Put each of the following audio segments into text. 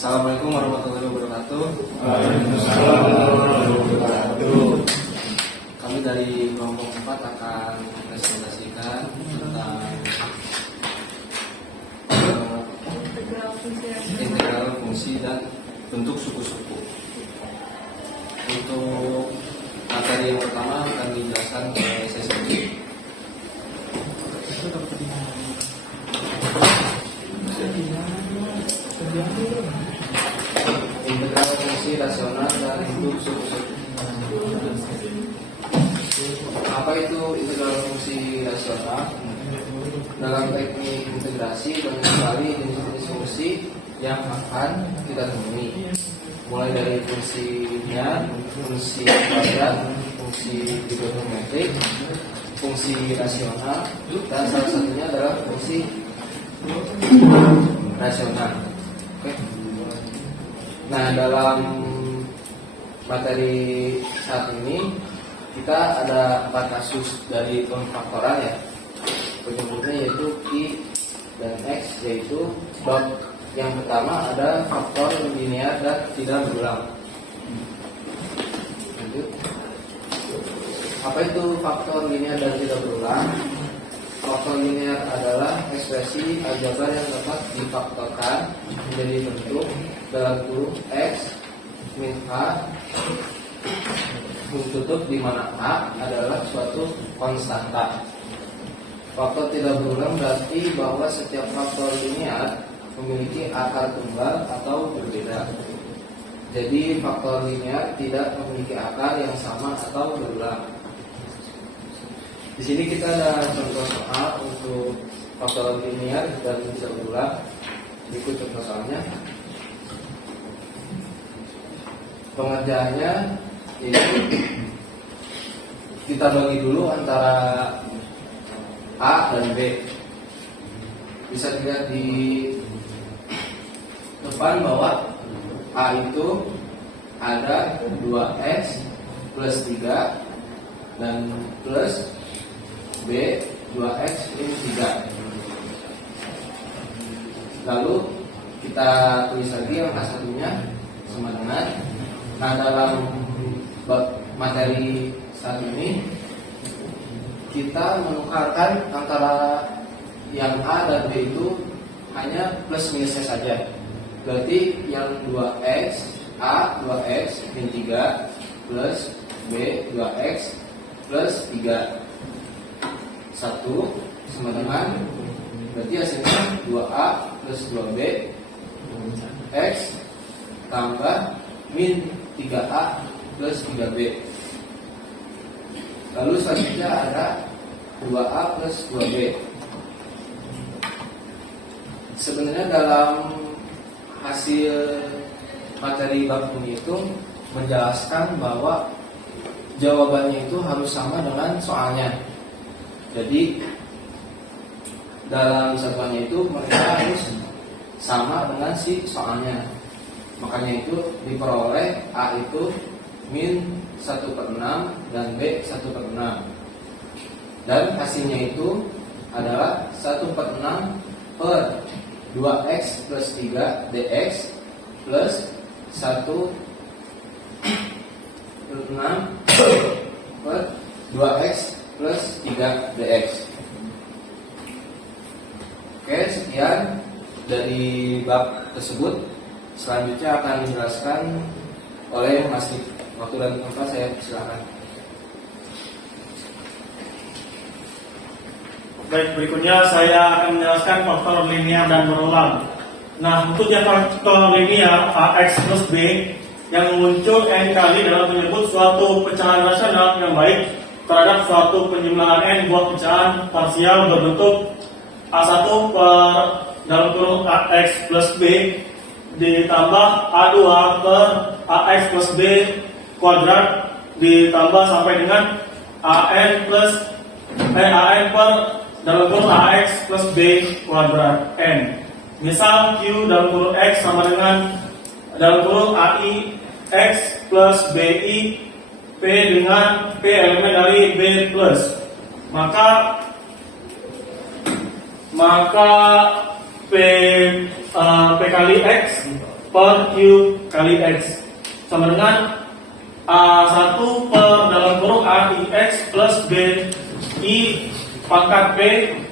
Assalamualaikum warahmatullahi wabarakatuh. Waalaikumsalam warahmatullahi wabarakatuh. Kami dari kelompok 4 akan mempresentasikan tentang integral fungsi dan bentuk suku-suku. Untuk materi yang pertama akan dijelaskan oleh saya sendiri. Integral fungsi rasional dan bentuk suku-suku. Apa itu integral fungsi rasional? Dalam teknik integrasi banyak sekali jenis-jenis fungsi yang akan kita temui, mulai dari fungsi linear, fungsi kuadrat, fungsi trigonometrik, fungsi rasional, dan salah satunya adalah fungsi rasional. Oke. Nah, dalam materi saat ini kita ada 4 kasus dari pemfaktoran ya. Penyebutnya yaitu I dan X, yaitu bab yang pertama ada faktor linear dan tidak berulang. Lanjut. Apa itu faktor linear dan tidak berulang? Faktor linear adalah ekspresi aljabar yang dapat difaktorkan menjadi bentuk dalam kurung X min A tutup di mana A adalah suatu konstanta. Faktor tidak berulang berarti bahwa setiap faktor linear memiliki akar tunggal atau berbeda. Jadi faktor linear tidak memiliki akar yang sama atau berulang. Di sini kita ada contoh soal untuk faktor linear dan tidak berulang. Berikut contoh soalnya. Pengerjaannya ini kita bagi dulu antara A dan B. Bisa dilihat di depan bahwa A itu ada 2X plus 3 dan plus B 2X min 3. Lalu kita tulis lagi yang satunya sama dengan. Nah, dalam materi saat ini kita menukarkan antara yang A dan B itu hanya plus minusnya saja. Berarti yang 2X A 2X min 3 plus B 2X plus 3 1 sama dengan, berarti hasilnya 2A plus 2B X tambah min 3A plus 3B. Lalu selanjutnya ada 2A plus 2B. Sebenarnya dalam hasil materi bab ini itu menjelaskan bahwa jawabannya itu harus sama dengan soalnya. Jadi dalam satuannya itu mereka harus sama dengan si soalnya. Makanya itu diperoleh A itu min 1/6 dan B 1/6. Dan hasilnya itu adalah 1/6 per 2X plus 3 DX plus 1/6 per 2X plus 3 DX. Oke, sekian dari bab tersebut. Selanjutnya akan dijelaskan oleh Mas Dik. Waktu dan tempat saya silakan. Baik, berikutnya saya akan menjelaskan faktor linear dan berulang. Nah, untuk yang faktor linear AX plus B yang muncul n kali dalam menyebut suatu pecahan rasional yang baik terhadap suatu penjumlahan n buah pecahan parsial berbentuk A1 per dalam kurung AX plus B ditambah A2 per AX plus B kuadrat ditambah sampai dengan AN per dalam kurung AX plus B kuadrat N. Misal Q dalam kurung X sama dengan dalam kurung AI X plus BI P dengan P elemen dari B plus. Maka P kali X per Q kali X sama dengan A1 per dalam kurung AIX plus BI pangkat P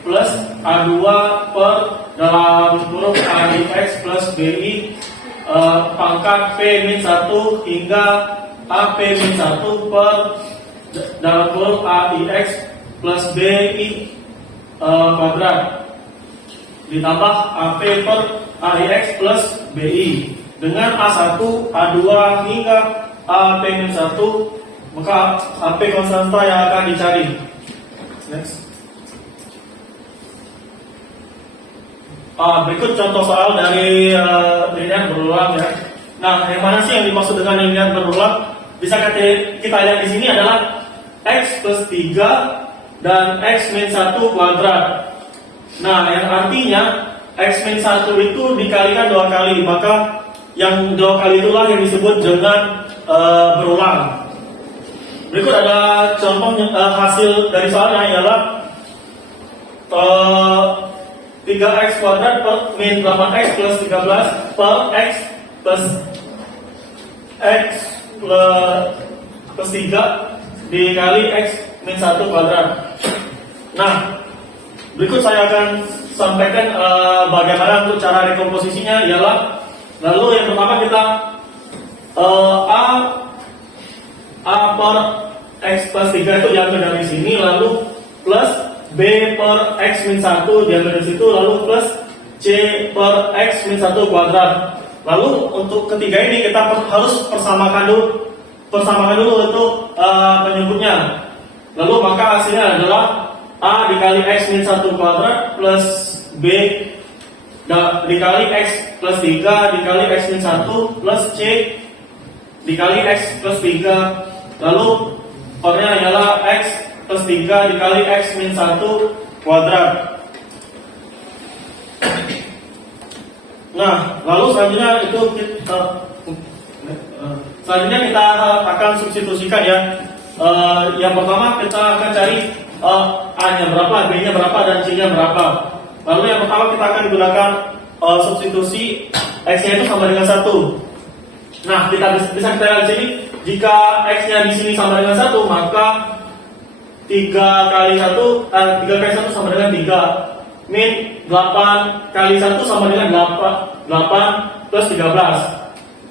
plus A2 per dalam kurung AIX plus BI pangkat P min 1 hingga AP min 1 per dalam kurung AIX plus BI kuadrat ditambah AP per AIX plus BI dengan A1, A2 hingga AP min 1, maka AP konstanta yang akan dicari. Next. Berikut contoh soal dari linear berulang ya. Nah, yang mana sih yang dimaksud dengan linear berulang? Bisa kita lihat di sini adalah X plus 3 dan X min 1 kuadrat. Nah, yang artinya X min 1 itu dikalikan 2 kali, maka yang 2 kali itulah yang disebut dengan berulang. Berikut ada contoh hasil dari soalnya ialah 3x kuadrat per min 8x plus 13 per x plus 3 dikali x min 1 kuadrat. Nah, berikut saya akan sampaikan bagaimana untuk cara rekomposisinya ialah, lalu yang pertama kita A per X plus 3 itu diambil dari sini, lalu plus B per X min 1 diambil dari situ, lalu plus C per X min 1 kuadrat. Lalu untuk ketiga ini kita harus persamakan dulu untuk penyebutnya. Lalu maka hasilnya adalah A dikali X min 1 kuadrat plus B dikali X plus 3 dikali X min 1 plus C dikali X plus 3. Lalu pernya ialah X plus 3 dikali X min 1 kuadrat. Nah, lalu selanjutnya kita akan substitusikan ya. Yang pertama kita akan cari A-nya berapa, B-nya berapa, dan C-nya berapa. Lalu yang pertama kita akan gunakan substitusi X-nya itu sama dengan 1. Nah, kita bisa kita lihat di sini, jika X-nya di sini sama dengan 1, maka 3 kali 1 sama dengan 3. Min 8 kali 1 sama dengan 8 plus 13.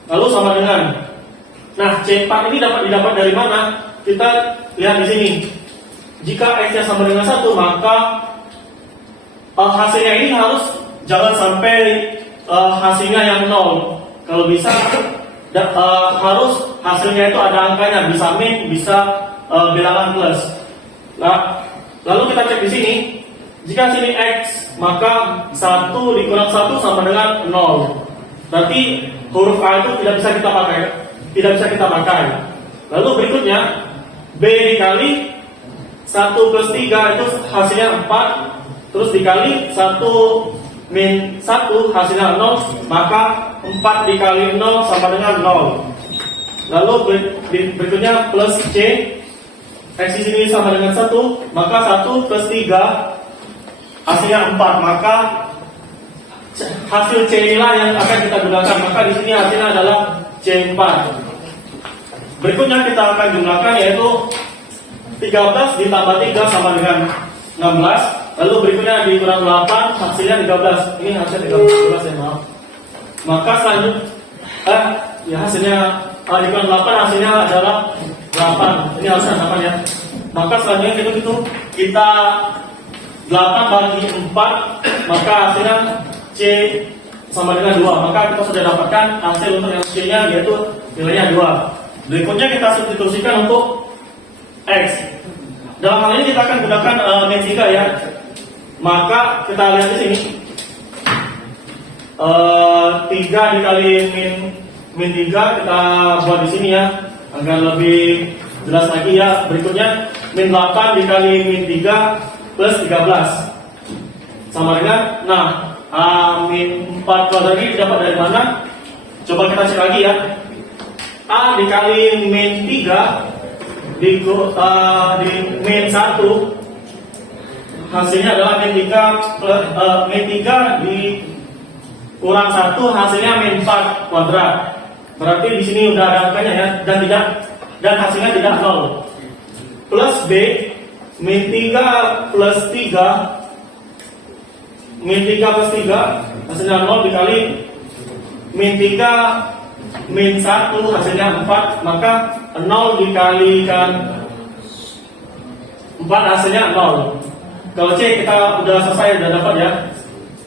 Lalu sama dengan, nah C4 ini didapat dari mana? Kita lihat di sini. Jika X-nya sama dengan 1, maka hasilnya ini jangan sampai hasilnya yang 0. Kalau bisa harus hasilnya itu ada angkanya, bisa min, bisa bilangan plus. Nah, lalu kita cek di sini. Jika sini X, maka 1 dikurang 1 sama dengan 0. Berarti huruf A itu tidak bisa kita pakai. Lalu berikutnya B dikali 1 plus 3 itu hasilnya 4. Terus dikali 1 min 1 hasilnya 0, maka 4 dikali 0 sama dengan 0. Lalu berikutnya plus C, X di sini sama dengan 1, maka 1 plus 3 hasilnya 4, maka hasil C inilah yang akan kita gunakan. Maka di sini hasilnya adalah C4. Berikutnya kita akan gunakan yaitu 13 ditambah 3 sama dengan 16. Lalu berikutnya dikurang 8 hasilnya 13. Ini hasilnya 13 ya, maaf. Maka selanjutnya hasilnya dikurang 8 hasilnya adalah 8. Ini hasilnya 8 ya. Maka selanjutnya kita 8 bagi 4, maka hasilnya C sama dengan 2. Maka kita sudah dapatkan hasil untuk yang C-nya yaitu nilainya 2. Berikutnya kita substitusikan untuk X. Dalam hal ini kita akan gunakan min 3 ya. Maka kita lihat di sini 3 dikali min 3 kita buat di sini ya agar lebih jelas lagi ya. Berikutnya min 8 dikali min 3 plus 13 sama dengan, min 4 kuadrat ini dapat dari mana? Coba kita cek lagi ya. A dikali min 3 di min 1 hasilnya adalah min 3 kurang 1 hasilnya min 4 kuadrat. Berarti di sini udah ada angkanya ya, dan hasilnya tidak 0. Plus B min 3 plus 3 hasilnya 0 dikali min 3 min 1 hasilnya 4, maka 0 dikalikan 4 hasilnya 0. Kalau C kita udah selesai, udah dapat ya.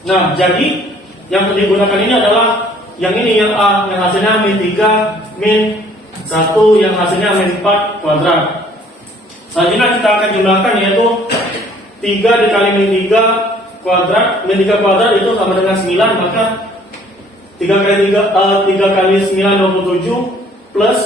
Nah, jadi yang digunakan ini adalah yang ini, yang A, yang hasilnya min 3 min 1 yang hasilnya min 4 kuadrat. Selanjutnya kita akan jumlahkan, yaitu 3 dikali min 3 kuadrat. Min 3 kuadrat itu sama dengan 9, maka 3 kali 9 27 plus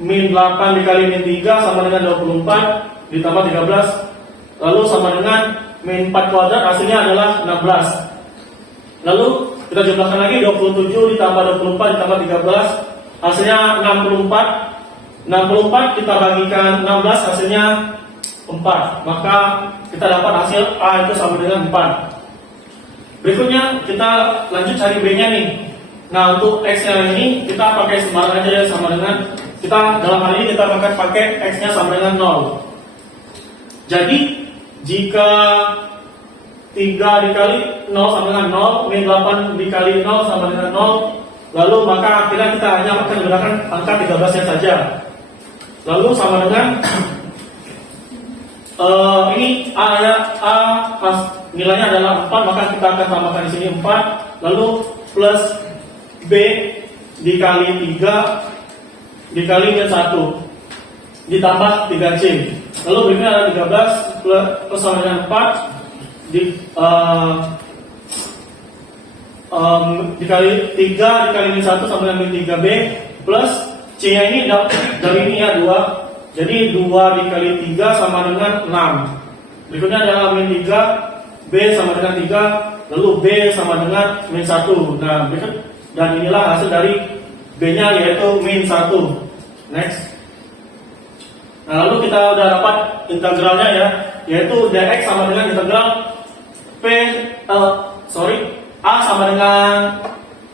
min 8 dikali min 3 sama dengan 24 ditambah 13, lalu sama dengan min 4 kuadrat hasilnya adalah 16. Lalu kita jumlahkan lagi 27 ditambah 24 ditambah 13 hasilnya 64. 64 kita bagikan 16 hasilnya 4, maka kita dapat hasil A itu sama dengan 4. Berikutnya kita lanjut cari B-nya nih. Nah, untuk X-nya ini kita pakai sembarang aja ya, sama dengan kita dalam hal ini kita pakai X-nya sama dengan 0. Jadi jika 3 dikali 0 sama dengan 0, min 8 dikali 0 sama dengan 0, lalu maka akhirnya kita hanya akan menggunakan angka 13-nya saja. Lalu sama dengan ini A pas nilainya adalah 4, maka kita akan tambahkan di sini 4, lalu plus B dikali 3 dikali min 1 ditambah 3C. Lalu berikutnya ada 13 plus sama dengan 4 dikali 3 dikali min 1 sama dengan min 3B plus C nya ini dari ini ya 2. Jadi 2 dikali 3 sama dengan 6. Berikutnya adalah min 3 B sama dengan 3, lalu B sama dengan min 1. Nah, dan inilah hasil dari B nya, yaitu min 1. Next. Nah, lalu kita udah dapat integralnya ya, yaitu dx sama dengan integral A sama dengan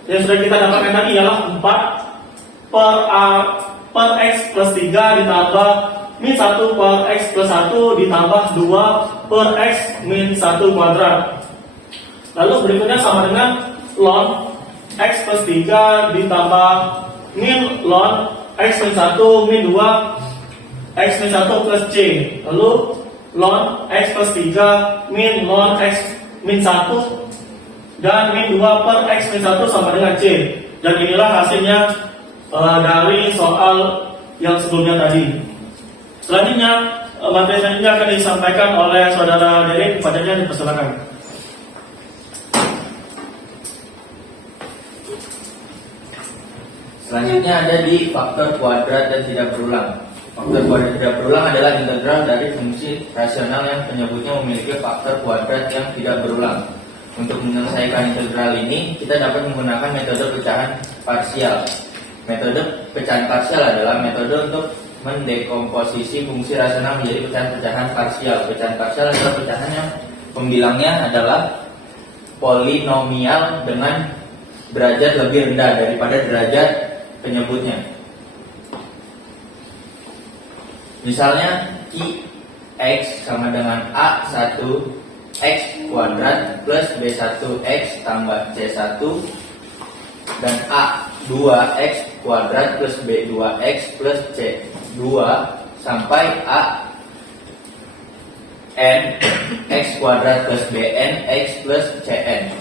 yang sudah kita dapatkan tadi ialah 4 per X plus 3 ditambah min 1 per X plus 1 ditambah 2 per X min 1 kuadrat. Lalu berikutnya sama dengan ln X plus 3 ditambah min ln X min 1 min 2 X min 1 plus C. Lalu ln X plus 3 min ln X min 1 dan min 2 per X min 1 sama dengan C. Dan inilah hasilnya dari soal yang sebelumnya tadi. Selanjutnya, materi selanjutnya akan disampaikan oleh saudara Derek. Padanya dipersilakan. Selanjutnya ada di faktor kuadrat dan tidak berulang. Faktor kuadrat tidak berulang adalah integral dari fungsi rasional yang penyebutnya memiliki faktor kuadrat yang tidak berulang. Untuk menyelesaikan integral ini, kita dapat menggunakan metode pecahan parsial. Metode pecahan parsial adalah metode untuk mendekomposisi fungsi rasional menjadi pecahan-pecahan parsial. Pecahan parsial adalah pecahan yang pembilangnya adalah polinomial dengan derajat lebih rendah daripada derajat penyebutnya. Misalnya Q(x) sama dengan A1 X kuadrat plus B1X tambah C1 dan A2X kuadrat plus B2X plus C2 sampai AN X kuadrat plus BN X plus CN.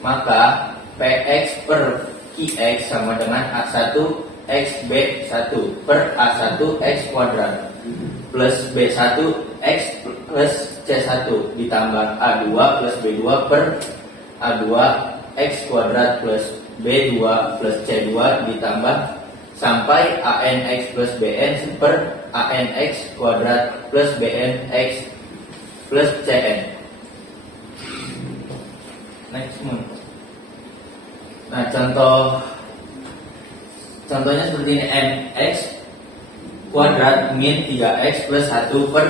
Maka PX per QX sama dengan A1 X B1 per A1 X kuadrat plus B1 X plus C1 ditambah A2 plus B2 per A2 X kuadrat plus B2 plus C2 ditambah sampai ANX plus BN per ANX kuadrat plus BNX plus CN. Next one. Nah, contohnya seperti ini. MX kuadrat min 3X plus 1 per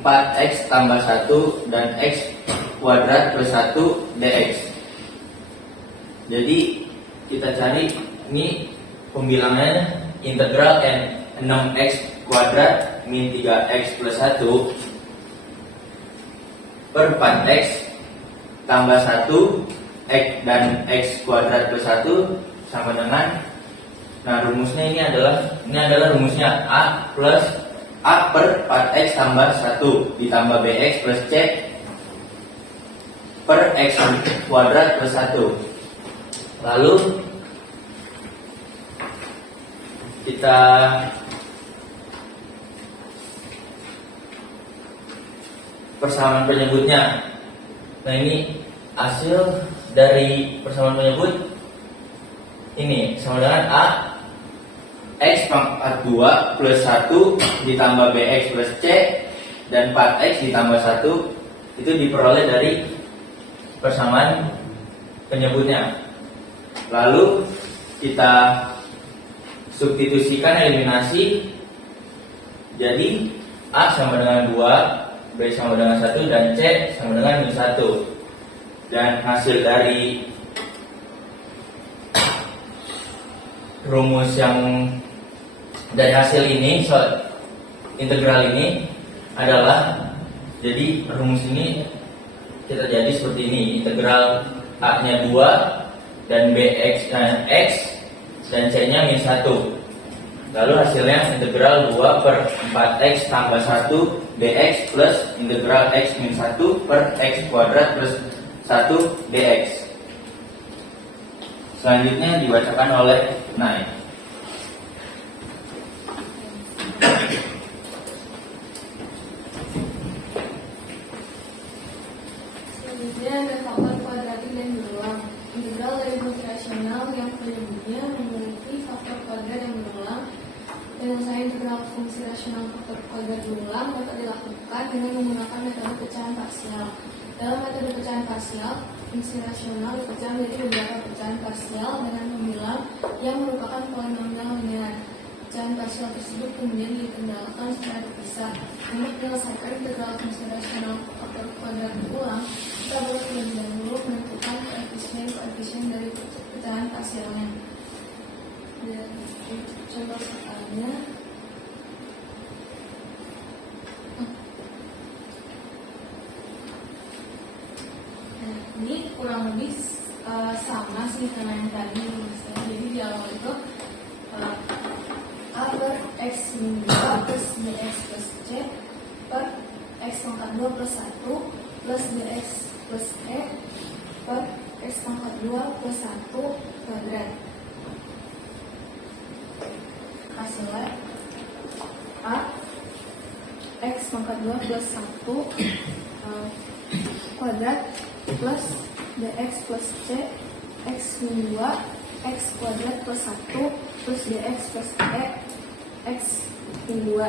4X tambah 1 dan X kuadrat plus 1 dx. Jadi kita cari ini pembilangannya integral n 6x kuadrat min 3x plus 1 per 4x tambah 1 x dan x kuadrat plus 1 sama dengan, nah rumusnya ini adalah rumusnya a plus a per 4x tambah 1 ditambah bx plus c per x kuadrat plus 1. Lalu kita persamaan penyebutnya. Nah ini hasil dari persamaan penyebut ini sama dengan a x pangkat 2 plus 1 ditambah bx plus c dan 4x ditambah 1 itu diperoleh dari persamaan penyebutnya. Lalu kita substitusikan eliminasi, jadi A sama dengan 2, B sama dengan 1, dan C sama dengan min 1. Dan hasil dari rumus yang dari hasil ini, integral ini adalah, jadi rumus ini kita jadi seperti ini, integral A nya 2 dan bx x dan c nya min 1. Lalu hasilnya integral 2 per 4x tambah 1 dx plus integral x min 1 per x kuadrat plus 1 dx. Selanjutnya dibacakan oleh Nay. Selanjutnya ada faktor kuadratik dan berulang. Integral dari fungsi rasional yang penyebutnya memiliki faktor kuadrat yang berulang. Penyelesaian integral fungsi rasional faktor kuadrat berulang dapat dilakukan dengan menggunakan metode pecahan parsial. Dalam metode pecahan parsial, fungsi rasional dipecah menjadi beberapa pecahan parsial dengan pembilang yang merupakan polinomial linear. Pecahan parsial tersebut kemudian dikendalikan secara terpisah. Untuk menyelesaikan integral fungsi rasional faktor kuadrat berulang, kita boleh terlebih dahulu menentukan koefisien dari pecahan parsialnya. Dan contoh soalnya, nah, ini kurang lebih sama sih dengan yang tadi. Jadi di awal itu A per X min 2 plus BX plus C per X pangkat 2 plus 1 plus BX plus E per X pangkat 2 plus 1 kuadrat. Hasilnya A X pangkat 2 plus 1 kuadrat plus BX plus C X min 2 X kuadrat plus 1 plus BX plus E X min 2.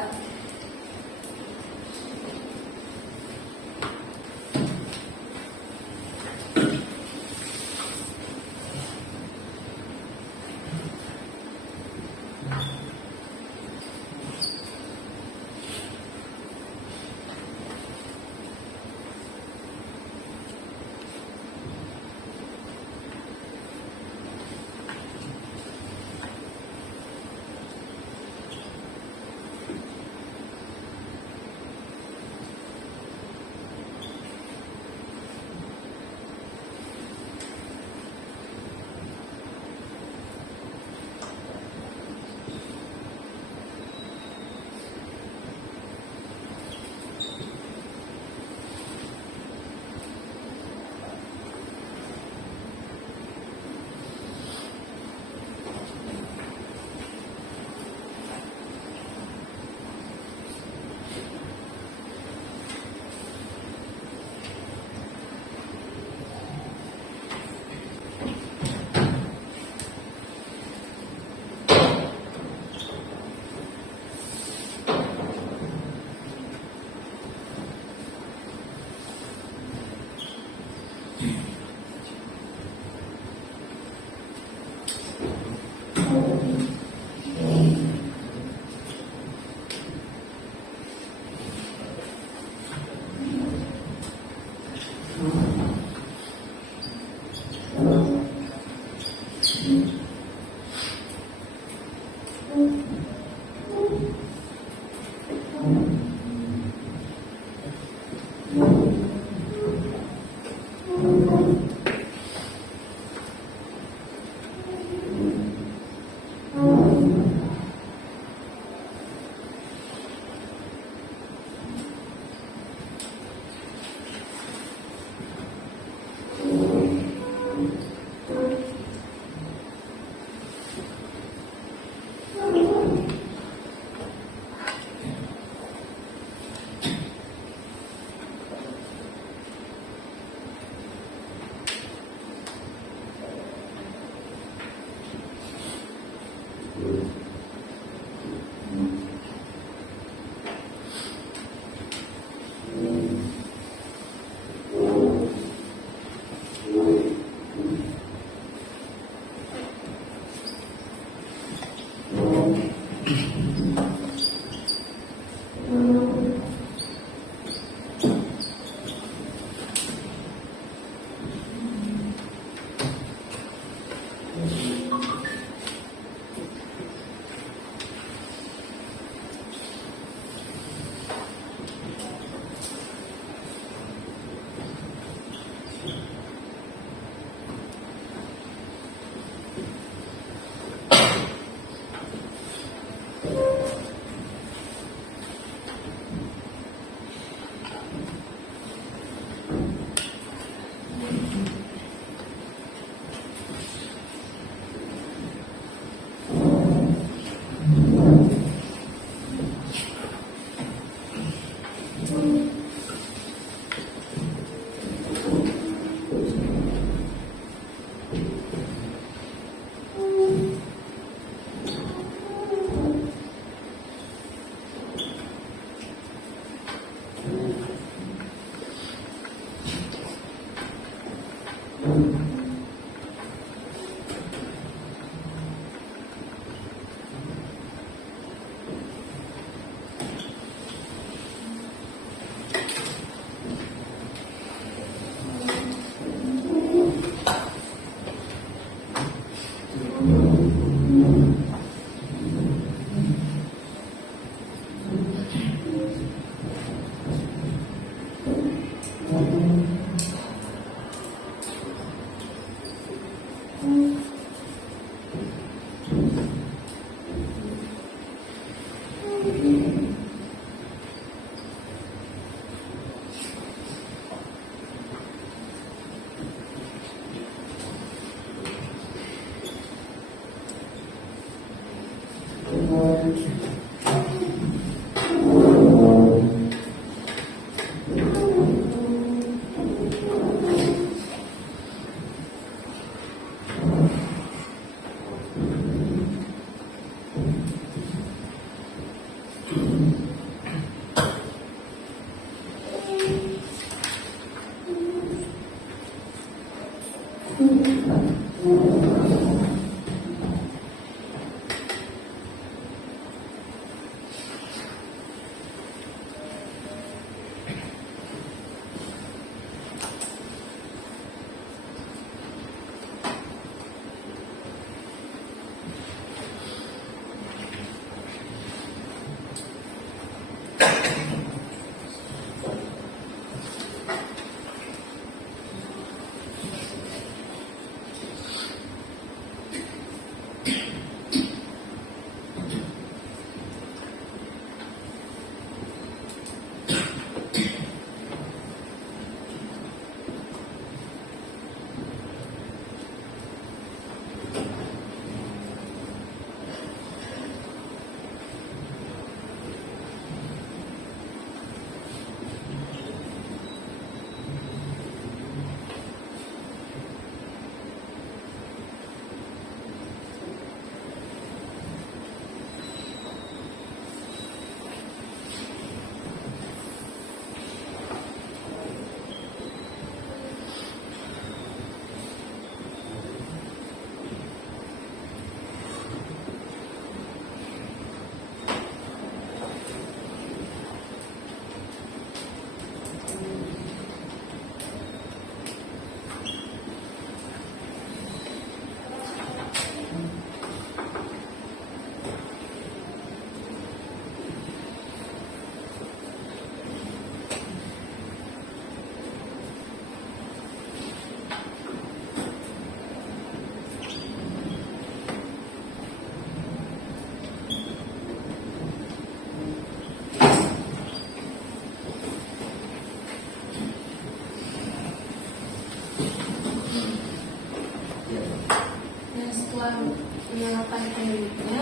menyalakan pemiliknya,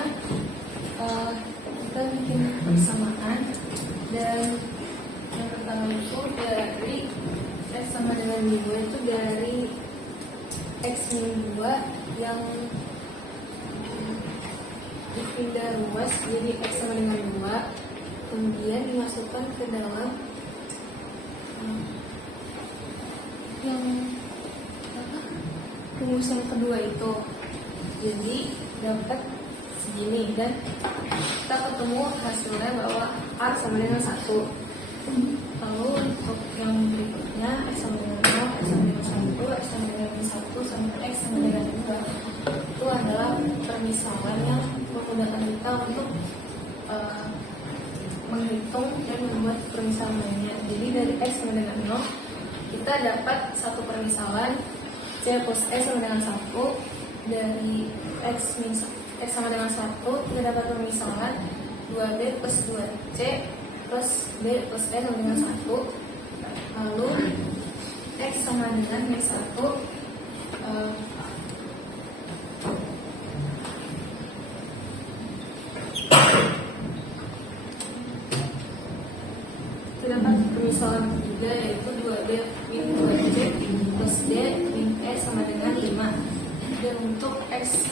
kita bikin persamaan. Dan yang pertama itu dari X sama dengan 2 itu dari X min 2 yang dipindah ruas jadi X sama dengan 2, kemudian dimasukkan ke dalam yang rumusan kedua itu, jadi dapat segini, dan kita ketemu hasilnya bahwa R sama dengan 1. Lalu untuk yang berikutnya X sama dengan 0, X sama dengan 1, X sama dengan 1, sampai X sama dengan 2 itu adalah permisalan yang memudahkan kita untuk menghitung dan membuat permisalan lainnya. Jadi dari X sama dengan 0 kita dapat satu permisalan C plus X sama dengan 1. Dari X sama dengan 1 kita dapat permisalan 2B plus 2C plus B plus E sama dengan 1. Lalu X sama dengan min 1, terdapat permisalan ketiga yaitu 2B min 2C plus D min E sama dengan 5. Dan untuk X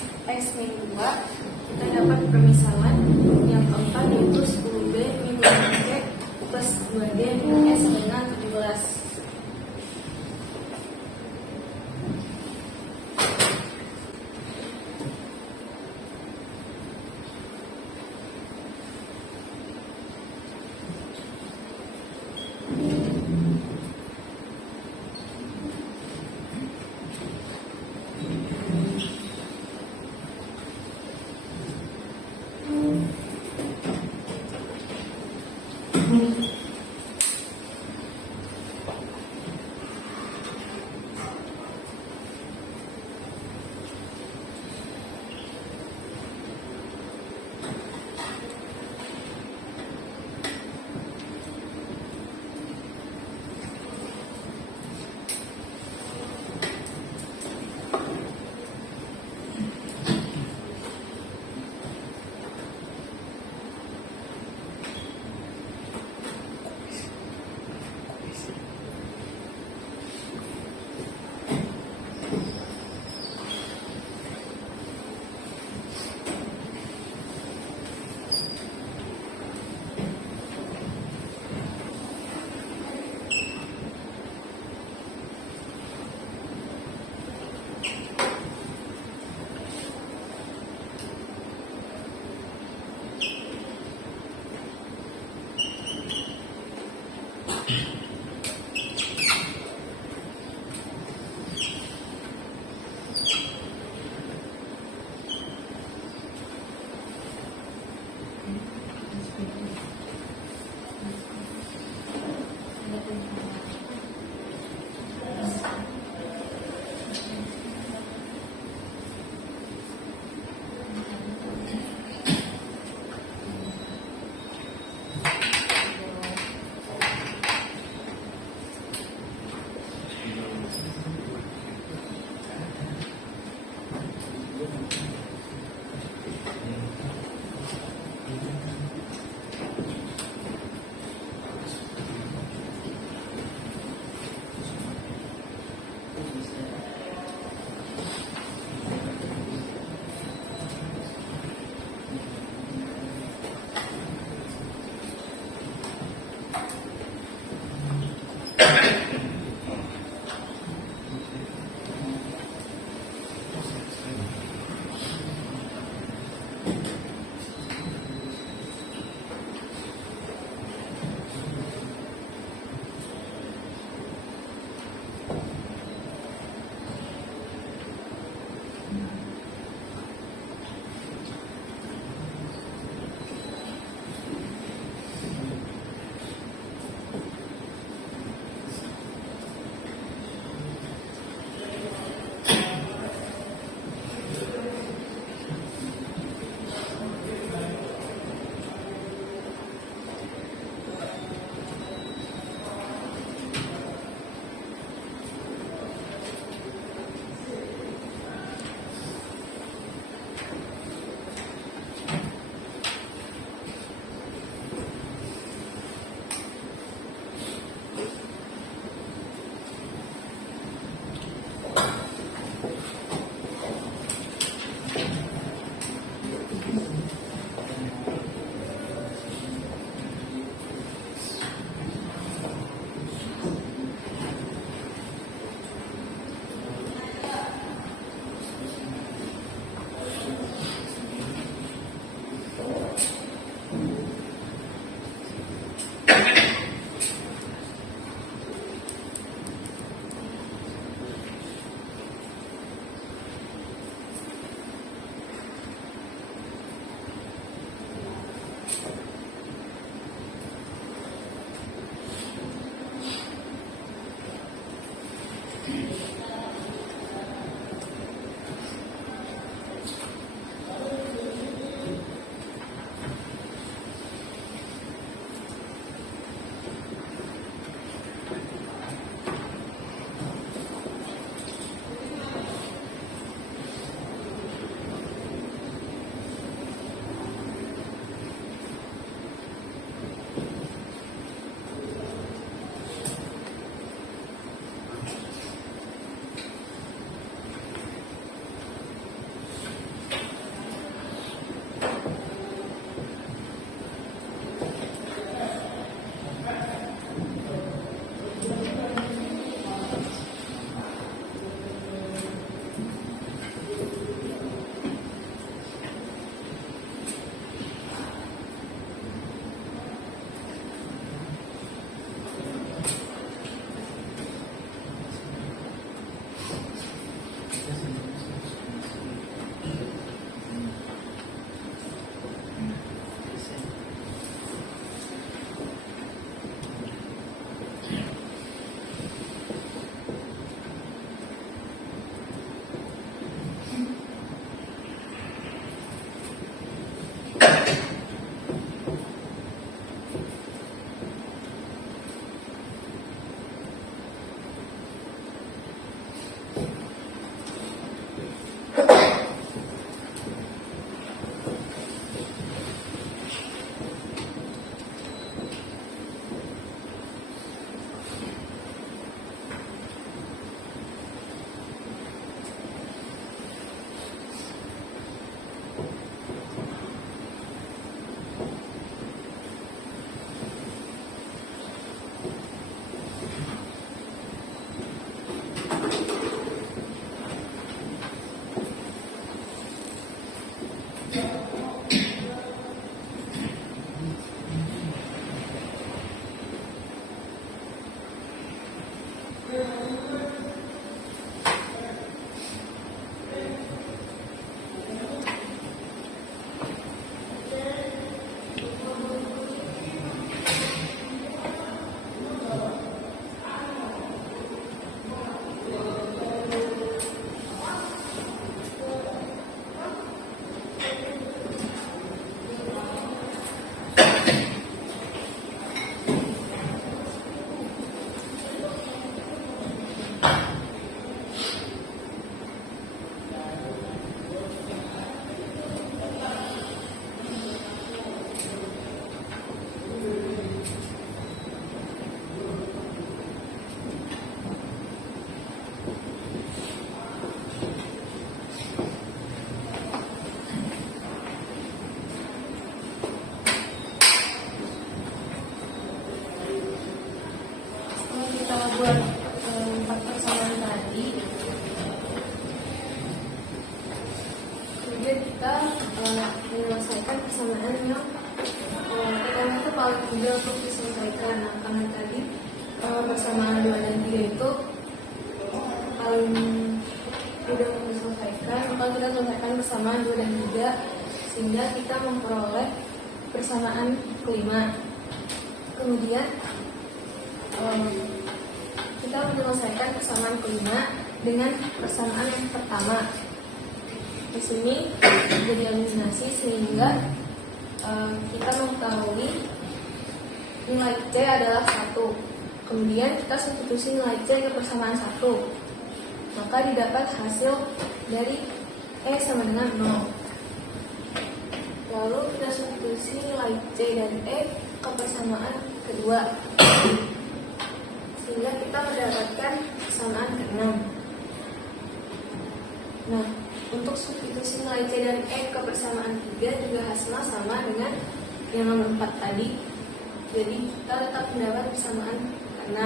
min 2 kita dapat permisalan yang keempat yaitu 10B min 2C plus 2D min E sama dengan 17. buat empat persamaan tadi, kemudian kita menyelesaikan persamaan yang pertama itu paling mudah untuk diselesaikan. Nah, karena tadi persamaan 2 dan 3 itu paling mudah untuk diselesaikan, maka kita selesaikan persamaan 2 dan 3 sehingga kita memperoleh persamaan kelima. Kemudian kita menyelesaikan persamaan kelima dengan persamaan yang pertama. Di sini jadi eliminasi sehingga kita mengetahui nilai C adalah 1. Kemudian kita substitusi nilai C ke persamaan 1. Maka didapat hasil dari E sama dengan 0. Lalu kita substitusi nilai C dan E ke persamaan kedua, sehingga kita mendapatkan persamaan ke-6. Nah, untuk substitusi nilai C dan E ke persamaan 3 juga hasilnya sama dengan yang nomor 4 tadi. Jadi kita tetap mendapat persamaan ke-6.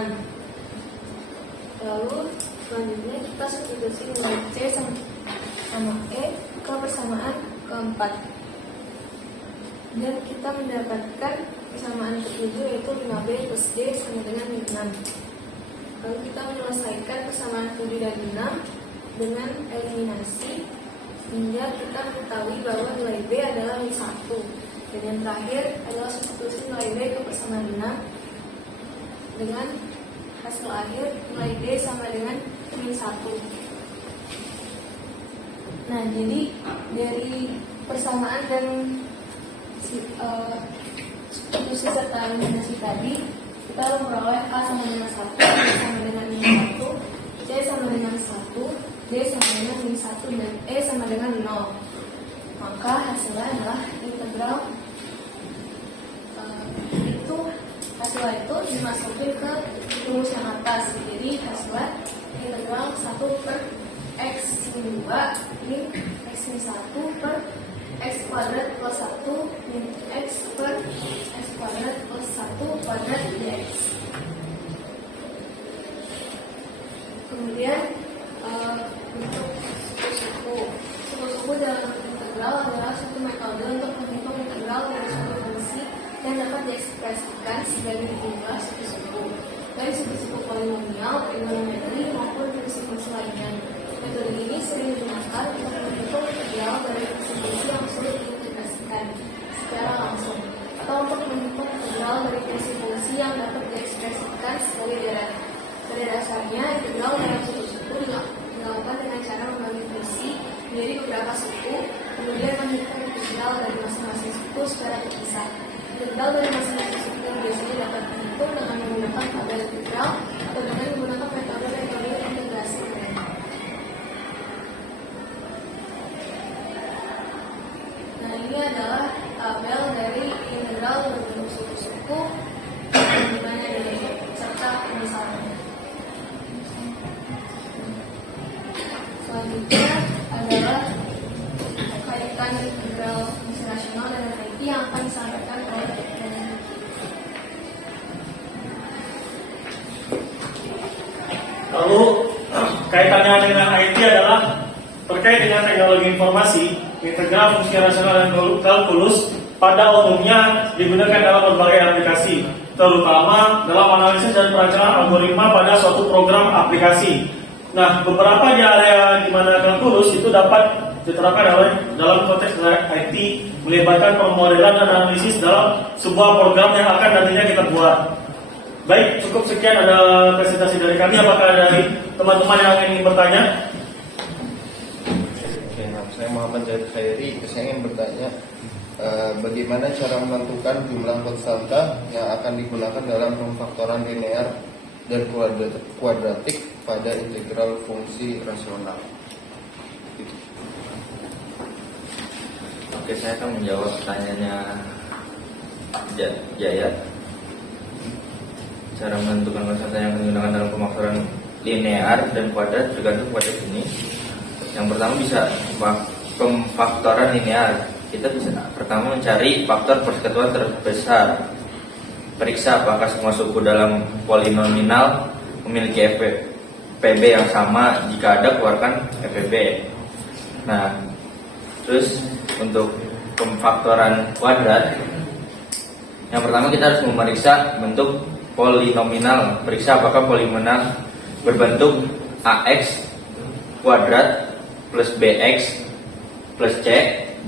Lalu selanjutnya kita substitusi nilai C sama E ke persamaan ke-4. Dan kita mendapatkan persamaan ke-7 yaitu 5B plus D sama dengan 6. Lalu kita menyelesaikan persamaan 7 dan 6 dengan eliminasi hingga kita mengetahui bahwa nilai B adalah min 1. Dan yang terakhir adalah substitusi nilai B ke persamaan 6 dengan hasil akhir nilai D sama dengan min 1. Nah, jadi dari persamaan dan substitusi serta eliminasi tadi, kita memperoleh A sama dengan 1, B sama dengan min 1, C sama dengan 1, D sama dengan min 1, dan E sama dengan 0. Maka hasilnya adalah integral hasilnya itu dimasukin ke rumus yang atas. Jadi hasilnya integral 1 per X min 2 min X min 1 per X kuadrat plus 1 min X per X kuadrat plus 1 kuadrat dx. Kemudian untuk suku dalam integral adalah suatu metode untuk menghitung integral dari suatu fungsi yang dapat diekspresikan sebagai jumlah suku dari suku polinomial, trigonometri maupun fungsi-fungsi lainnya. Metode ini sering digunakan untuk menghitung integral dari fungsi yang sulit diintegrasikan secara langsung, atau untuk menghitung integral dari fungsi-fungsi yang dapat diekspresikan sebagai deret. Pada dasarnya, integral dalam suatu suku dilakukan dengan cara membagi fungsi menjadi beberapa suku, kemudian menghitung integral dari masing-masing suku secara terpisah. Integral dari masing-masing suku biasanya dapat dihitung dengan menggunakan tabel integral atau dengan menggunakan metode integrasi. Nah, ini adalah tabel dari integral berbentuk suku-suku di mana ada serta misalnya. Selanjutnya adalah kaitan integral fungsi rasional dan IT yang akan disampaikan oleh Lalu kaitannya dengan IT adalah terkait dengan teknologi informasi. Integral fungsi rasional dan kalkulus pada umumnya digunakan dalam berbagai aplikasi, terutama dalam analisis dan perancangan algoritma pada suatu program aplikasi. Nah, beberapa di area di mana kalkulus itu dapat diterapkan dalam konteks IT, melibatkan pemodelan dan analisis dalam sebuah program yang akan nantinya kita buat. Baik, cukup sekian ada presentasi dari kami. Apakah dari teman-teman yang ingin bertanya? Oke, saya Muhammad dari Khairi. Saya ingin bertanya, bagaimana cara menentukan jumlah konstanta yang akan digunakan dalam pemfaktoran linear dan kuadratik pada integral fungsi rasional? Oke, saya akan menjawab pertanyaannya Jaya. Cara menentukan konstanta yang akan digunakan dalam pemfaktoran linear dan kuadrat tergantung pada sini. Yang pertama bisa pemfaktoran linear. Kita bisa pertama mencari faktor persekutuan terbesar. Periksa apakah semua suku dalam polinomial memiliki FPB yang sama jika ada keluarkan FPB. Nah, terus untuk pemfaktoran kuadrat, yang pertama kita harus memeriksa bentuk polinominal. Periksa apakah polinomial berbentuk AX kuadrat plus BX plus C.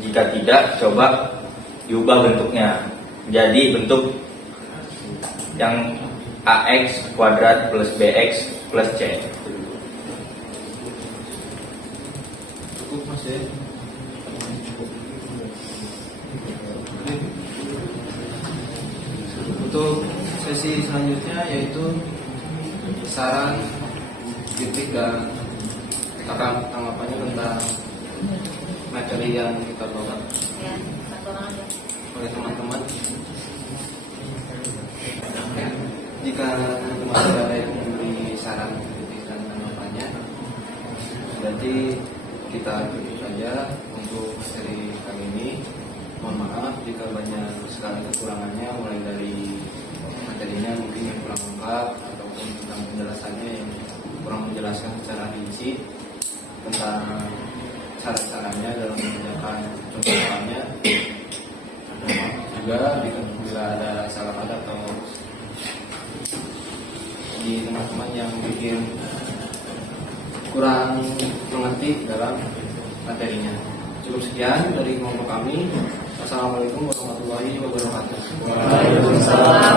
Jika tidak, coba diubah bentuknya jadi bentuk yang AX kuadrat plus BX plus C. Cukup Mas ya. Untuk sesi selanjutnya yaitu saran, kritik dan tanggapannya tentang materi yang kita bawa Ya, satu orang aja. oleh teman-teman. Jika teman-teman ada yang memberi saran, kritik dan tanggapannya, berarti kita tutup saja untuk seri kali ini. Mohon maaf jika banyak sekali kekurangannya, mulai dari materinya mungkin yang kurang lengkap ataupun tentang penjelasannya yang kurang menjelaskan secara rinci tentang cara-caranya dalam mengerjakan contohannya. Juga bila ada salah kata atau di teman-teman yang bikin kurang mengerti dalam materinya. Cukup sekian dari kelompok kami. Assalamualaikum warahmatullahi wabarakatuh. Waalaikumsalam.